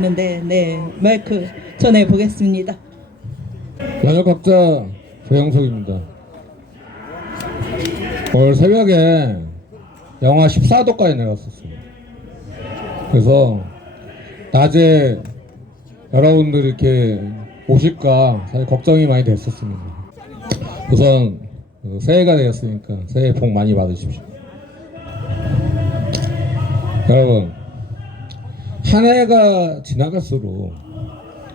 네, 마이크 전해 보겠습니다. 번역학자 조영석입니다. 오늘 새벽에 영하 14도까지 내렸었어요. 그래서 낮에 여러분들이 이렇게 오실까 사실 걱정이 많이 됐었습니다. 우선 새해가 되었으니까 새해 복 많이 받으십시오. 여러분, 한 해가 지나갈수록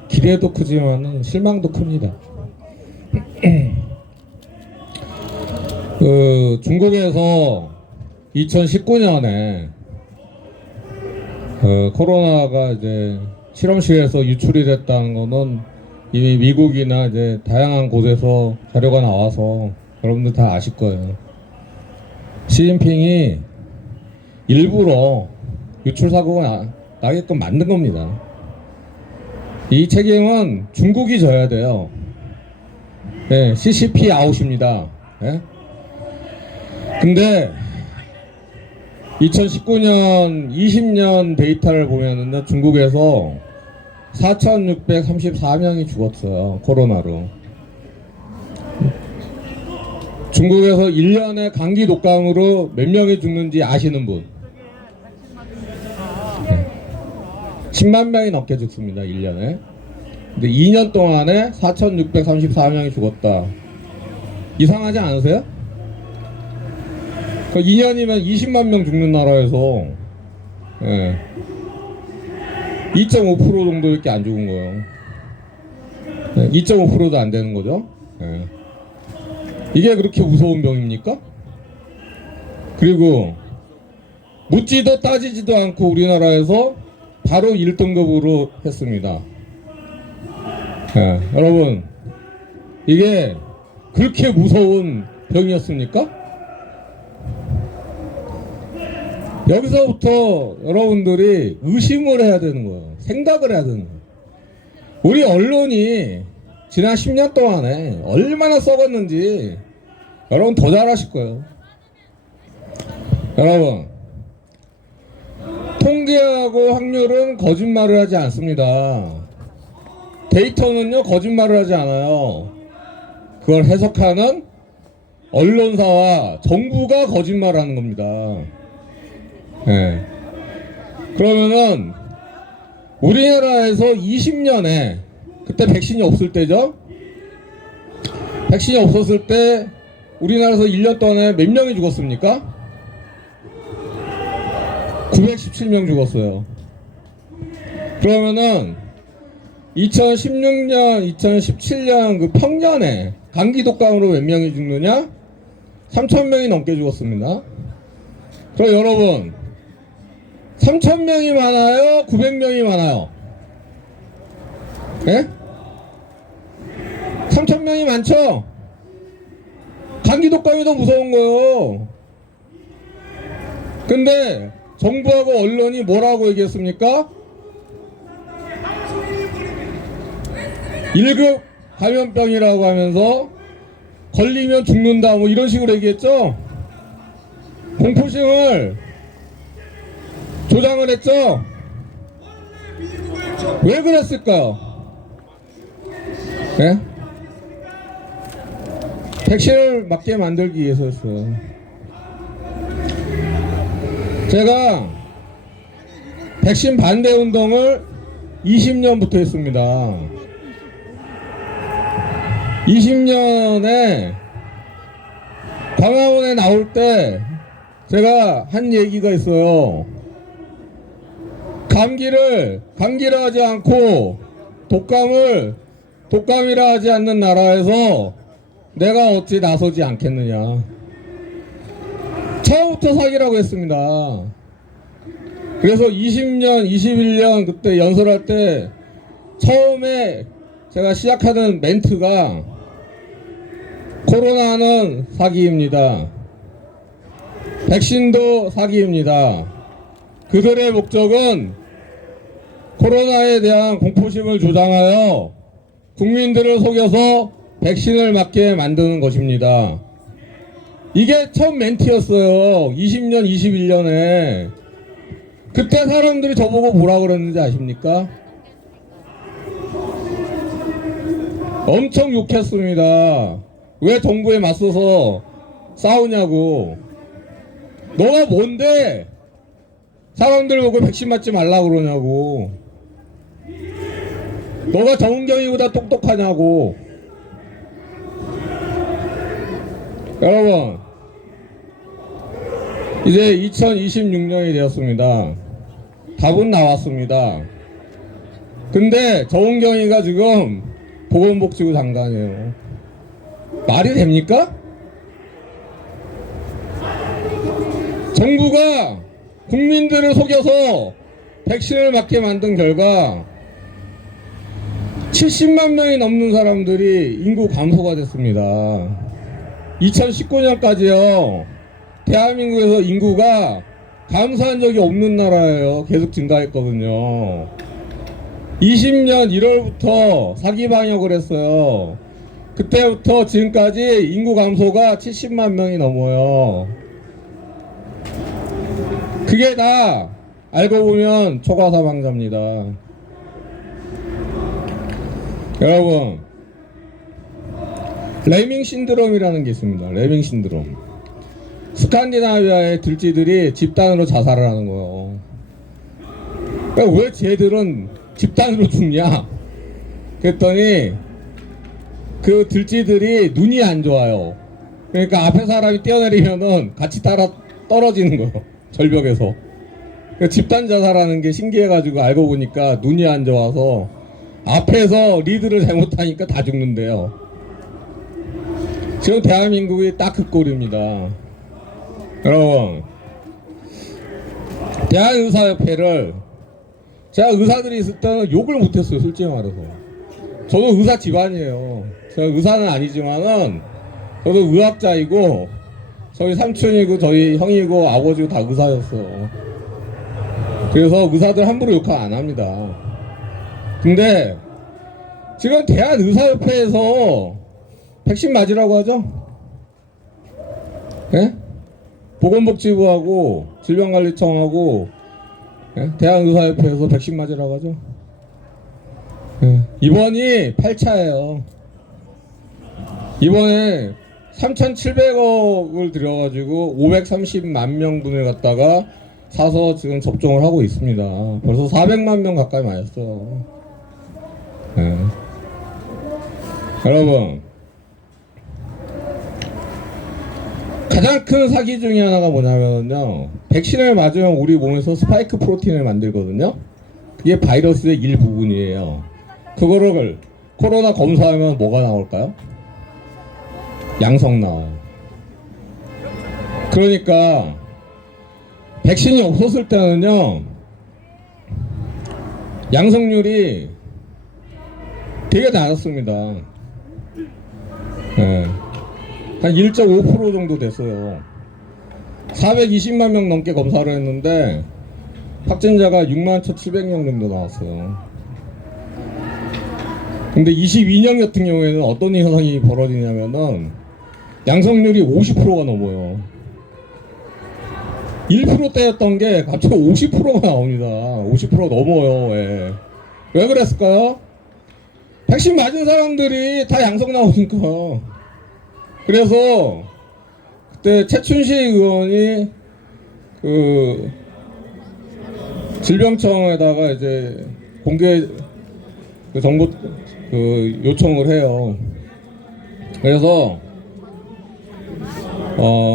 기대도 크지만 실망도 큽니다. 중국에서 2019년에 코로나가 이제 실험실에서 유출이 됐다는 거는 이미 미국이나 이제 다양한 곳에서 자료가 나와서 여러분들 다 아실 거예요. 시진핑이 일부러 유출 사고가 나게끔 만든 겁니다. 이 책임은 중국이 져야 돼요. 네, CCP 아웃입니다. 네? 근데 2019년 20년 데이터를 보면은 중국에서 4,634명이 죽었어요. 코로나로. 중국에서 1년에 감기 독감으로 몇 명이 죽는지 아시는 분? 10만 명이 넘게 죽습니다. 1년에. 근데 2년 동안에 4,634명이 죽었다. 이상하지 않으세요? 2년이면 20만 명 죽는 나라에서 2.5% 정도밖에 안 죽은 거예요. 2.5%도 안 되는 거죠. 이게 그렇게 무서운 병입니까? 그리고 묻지도 따지지도 않고 우리나라에서 바로 1등급으로 했습니다. 여러분, 이게 그렇게 무서운 병이었습니까? 여기서부터 여러분들이 의심을 해야 되는 거예요. 생각을 해야 되는 거예요. 우리 언론이 지난 10년 동안에 얼마나 썩었는지 여러분 더 잘 아실 거예요. 여러분, 통계하고 확률은 거짓말을 하지 않습니다. 데이터는요 거짓말을 하지 않아요. 그걸 해석하는 언론사와 정부가 거짓말을 하는 겁니다. 그러면은 우리나라에서 20년에 그때 백신이 없을 때죠. 백신이 없었을 때 우리나라에서 1년 동안에 몇 명이 죽었습니까? 917명 죽었어요. 그러면은 2016년, 2017년 그 평년에 감기 독감으로 몇 명이 죽느냐? 3,000명이 넘게 죽었습니다. 그럼 여러분, 3,000명이 많아요? 900명이 많아요? 예? 3,000명이 많죠? 감기 독감이 더 무서운 거예요. 근데 정부하고 언론이 뭐라고 얘기했습니까? 1급 감염병이라고 하면서 걸리면 죽는다 뭐 이런 식으로 얘기했죠? 공포심을 조장을 했죠? 왜 그랬을까요? 네? 백신을 맞게 만들기 위해서였어요. 제가 백신 반대 운동을 20년부터 했습니다. 20년에 광화문에 나올 때 제가 한 얘기가 있어요. 감기라 하지 않고 독감이라 하지 않는 나라에서 내가 어찌 나서지 않겠느냐. 처음부터 사기라고 했습니다. 그래서 20년, 21년 그때 연설할 때 처음에 제가 시작하는 멘트가 코로나는 사기입니다. 백신도 사기입니다. 그들의 목적은 코로나에 대한 공포심을 조장하여 국민들을 속여서 백신을 맞게 만드는 것입니다. 이게 첫 멘트였어요. 20년, 21년에. 그때 사람들이 저보고 뭐라 그랬는지 아십니까? 엄청 욕했습니다. 왜 정부에 맞서서 싸우냐고. 너가 뭔데 사람들 보고 백신 맞지 말라 그러냐고. 너가 정은경이보다 똑똑하냐고. 여러분, 이제 2026년이 되었습니다. 답은 나왔습니다. 근데 정은경이가 지금 보건복지부 장관이에요. 말이 됩니까? 정부가 국민들을 속여서 백신을 맞게 만든 결과 70만 명이 넘는 사람들이 인구 감소가 됐습니다. 2019년까지요. 대한민국에서 인구가 감소한 적이 없는 나라예요. 계속 증가했거든요. 20년 1월부터 사기 방역을 했어요. 그때부터 지금까지 인구 감소가 70만 명이 넘어요. 그게 다 알고 보면 초과사망자입니다. 여러분, 레밍 신드롬이라는 게 있습니다. 레밍 신드롬. 스칸디나비아의 들쥐들이 집단으로 자살을 하는 거예요. 그러니까 왜 쟤들은 집단으로 죽냐? 그랬더니 그 들쥐들이 눈이 안 좋아요. 그러니까 앞에 사람이 뛰어내리면은 같이 따라 떨어지는 거예요. 절벽에서. 그러니까 집단 자살하는 게 신기해가지고 알고 보니까 눈이 안 좋아서 앞에서 리드를 잘못하니까 다 죽는데요. 지금 대한민국이 딱 그 꼴입니다. 여러분, 대한의사협회를 제가 의사들이 있을 때는 욕을 못했어요. 솔직히 말해서. 저도 의사 집안이에요. 제가 의사는 아니지만은 저도 의학자이고 저희 삼촌이고 저희 형이고 아버지고 다 의사였어요. 그래서 의사들 함부로 욕 안 합니다. 근데 지금 대한의사협회에서 백신 맞으라고 하죠? 예? 보건복지부하고 질병관리청하고 예? 대한의사협회에서 백신 맞으라고 하죠? 예. 이번이 8차예요. 이번에 3,700억을 들여가지고 530만 명분을 갖다가 사서 지금 접종을 하고 있습니다. 벌써 400만 명 가까이 맞았어요. 예. 여러분, 가장 큰 사기 중에 하나가 뭐냐면요, 백신을 맞으면 우리 몸에서 스파이크 프로틴을 만들거든요. 그게 바이러스의 일부분이에요. 그거를 코로나 검사하면 뭐가 나올까요? 양성 나와요. 그러니까 백신이 없었을 때는요, 양성률이 되게 낮았습니다. 네. 한 1.5% 정도 됐어요. 420만 명 넘게 검사를 했는데 확진자가 61,700명 정도 나왔어요. 근데 22년 같은 경우에는 어떤 현상이 벌어지냐면은 양성률이 50%가 넘어요. 1%대였던 게 갑자기 50%가 나옵니다. 50% 넘어요. 예. 왜 그랬을까요? 백신 맞은 사람들이 다 양성 나오니까. 그래서 그때 최춘식 의원이 그 질병청에다가 이제 공개 그 정보 그 요청을 해요. 그래서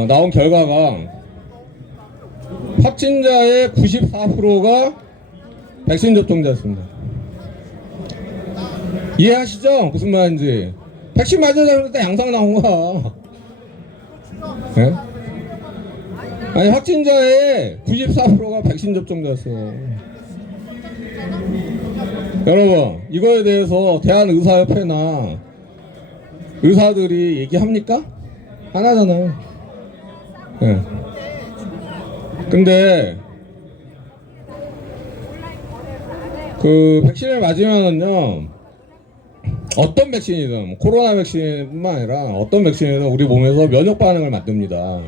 나온 결과가 확진자의 94%가 백신 접종자였습니다. 이해하시죠? 무슨 말인지. 백신 맞은 사람들 다 양성 나온 거야. 네? 아니, 확진자의 94%가 백신 접종자였어요. 여러분, 이거에 대해서 대한의사협회나 의사들이 얘기합니까? 안 하잖아요. 네. 근데 그 백신을 맞으면은요, 어떤 백신이든 코로나 백신뿐만 아니라 어떤 백신이든 우리 몸에서 면역 반응을 만듭니다.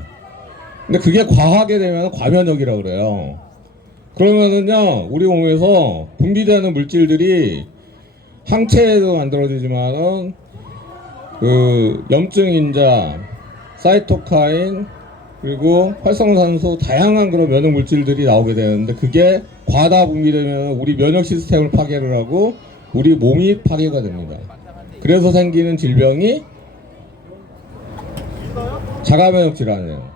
근데 그게 과하게 되면 과면역이라고 그래요. 그러면은요, 우리 몸에서 분비되는 물질들이 항체도 만들어지지만은 그 염증 인자, 사이토카인, 그리고 활성산소 다양한 그런 면역 물질들이 나오게 되는데 그게 과다 분비되면 우리 면역 시스템을 파괴를 하고 우리 몸이 파괴가 됩니다. 그래서 생기는 질병이 자가면역 질환이에요.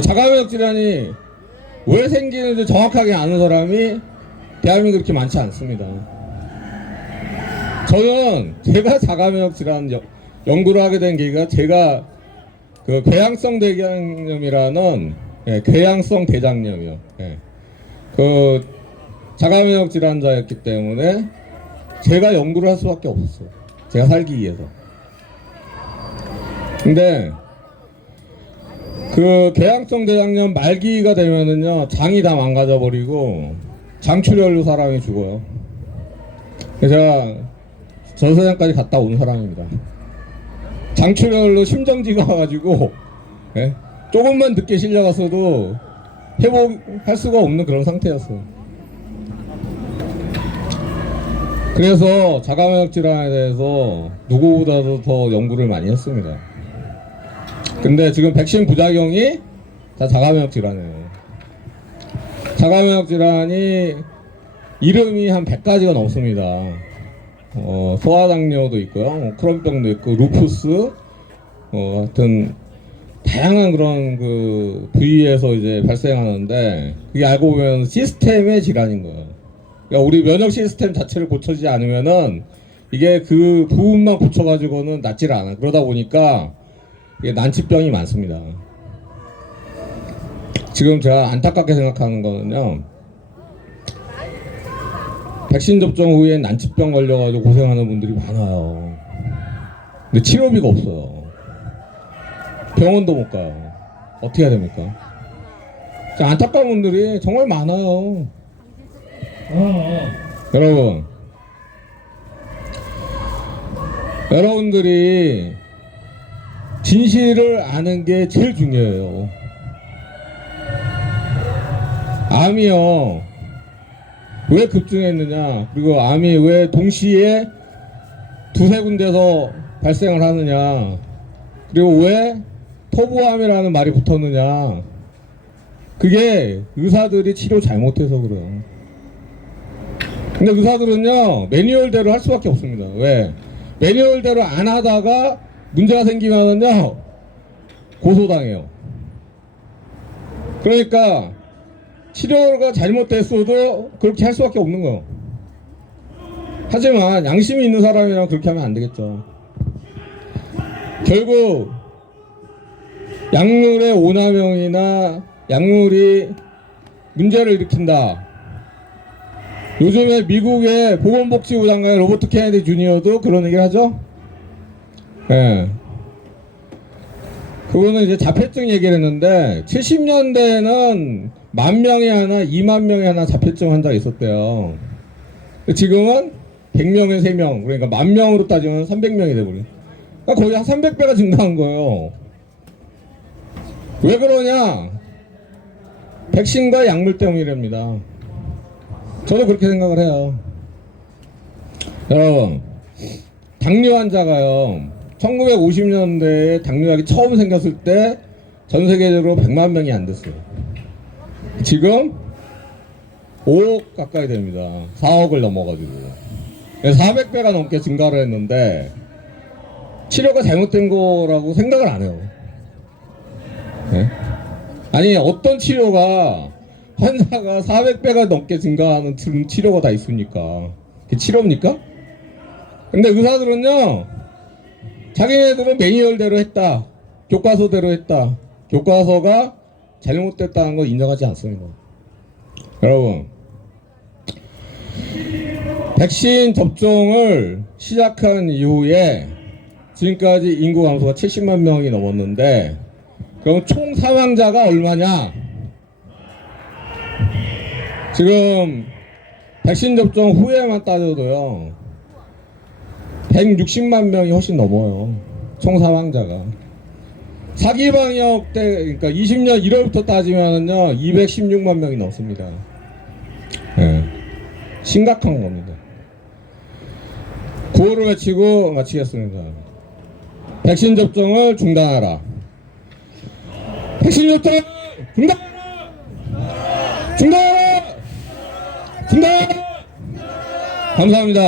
자가면역 질환이 왜 생기는지 정확하게 아는 사람이 대한민국에 그렇게 많지 않습니다. 저는 제가 자가면역 질환 연구를 하게 된 계기가 제가 그 궤양성 대장염이라는 궤양성 대장염이요. 그 자가면역 질환자였기 때문에 제가 연구를 할 수밖에 없었어요. 제가 살기 위해서. 근데 그 궤양성 대장염 말기가 되면은요 장이 다 망가져 버리고 장출혈로 사람이 죽어요. 그래서 제가 전서장까지 갔다 온 사람입니다. 장출혈로 심정지가 와가지고 조금만 늦게 실려갔어도 회복할 수가 없는 그런 상태였어요. 그래서 자가면역 질환에 대해서 누구보다도 더 연구를 많이 했습니다. 근데 지금 백신 부작용이 다 자가면역 질환이에요. 자가면역 질환이 이름이 한 100가지가 넘습니다. 소아당뇨도 있고요, 크론병도 있고, 루푸스, 하여튼 다양한 그런 그 부위에서 이제 발생하는데 그게 알고 보면 시스템의 질환인 거예요. 그러니까 우리 면역 시스템 자체를 고쳐지지 않으면은 이게 그 부분만 고쳐가지고는 낫질 않아. 그러다 보니까 이게 난치병이 많습니다. 지금 제가 안타깝게 생각하는 거는요, 백신 접종 후에 난치병 걸려가지고 고생하는 분들이 많아요. 근데 치료비가 없어요. 병원도 못 가요. 어떻게 해야 됩니까? 안타까운 분들이 정말 많아요. 여러분들이 진실을 아는 게 제일 중요해요. 암이요, 왜 급증했느냐, 그리고 암이 왜 동시에 두세 군데서 발생을 하느냐, 그리고 왜 토부암이라는 말이 붙었느냐, 그게 의사들이 치료 잘못해서 그래요. 근데 의사들은요 매뉴얼대로 할 수밖에 없습니다. 왜? 매뉴얼대로 안 하다가 문제가 생기면은요 고소당해요. 그러니까 치료가 잘못됐어도 그렇게 할 수밖에 없는 거예요. 하지만 양심이 있는 사람이랑 그렇게 하면 안 되겠죠. 결국 약물의 오남용이나 약물이 문제를 일으킨다. 요즘에 미국의 보건복지부 장관 로버트 케네디 주니어도 그런 얘기를 하죠. 그거는 이제 자폐증 얘기를 했는데 70년대에는 10,000명에 하나, 20,000명에 하나 자폐증 환자가 있었대요. 지금은 100명에 3명, 그러니까 10,000명으로 따지면 300명이 돼버려요. 그러니까 거의 한 300배가 증가한 거예요. 왜 그러냐? 백신과 약물 때문이랍니다. 저도 그렇게 생각을 해요. 여러분, 당뇨 환자가요 1950년대에 당뇨약이 처음 생겼을 때 전 세계적으로 100만 명이 안 됐어요. 지금 5억 가까이 됩니다. 4억을 넘어가지고 400배가 넘게 증가를 했는데 치료가 잘못된 거라고 생각을 안 해요. 아니 어떤 치료가 환자가 400배가 넘게 증가하는 치료가 다 있습니까? 그게 치료입니까? 근데 의사들은요 자기네들은 매뉴얼대로 했다, 교과서대로 했다, 교과서가 잘못됐다는 걸 인정하지 않습니다. 여러분, 백신 접종을 시작한 이후에 지금까지 인구 감소가 70만 명이 넘었는데 그럼 총 사망자가 얼마냐? 지금 백신 접종 후에만 따져도요 160만 명이 훨씬 넘어요. 총 사망자가. 사기 방역 때, 그러니까 20년 1월부터 따지면은요 216만 명이 넘습니다. 심각한 겁니다. 구호를 외치고 마치겠습니다. 백신 접종을 중단하라. 백신 접종 중단하라. 중단하라. 중단하라. 감사합니다.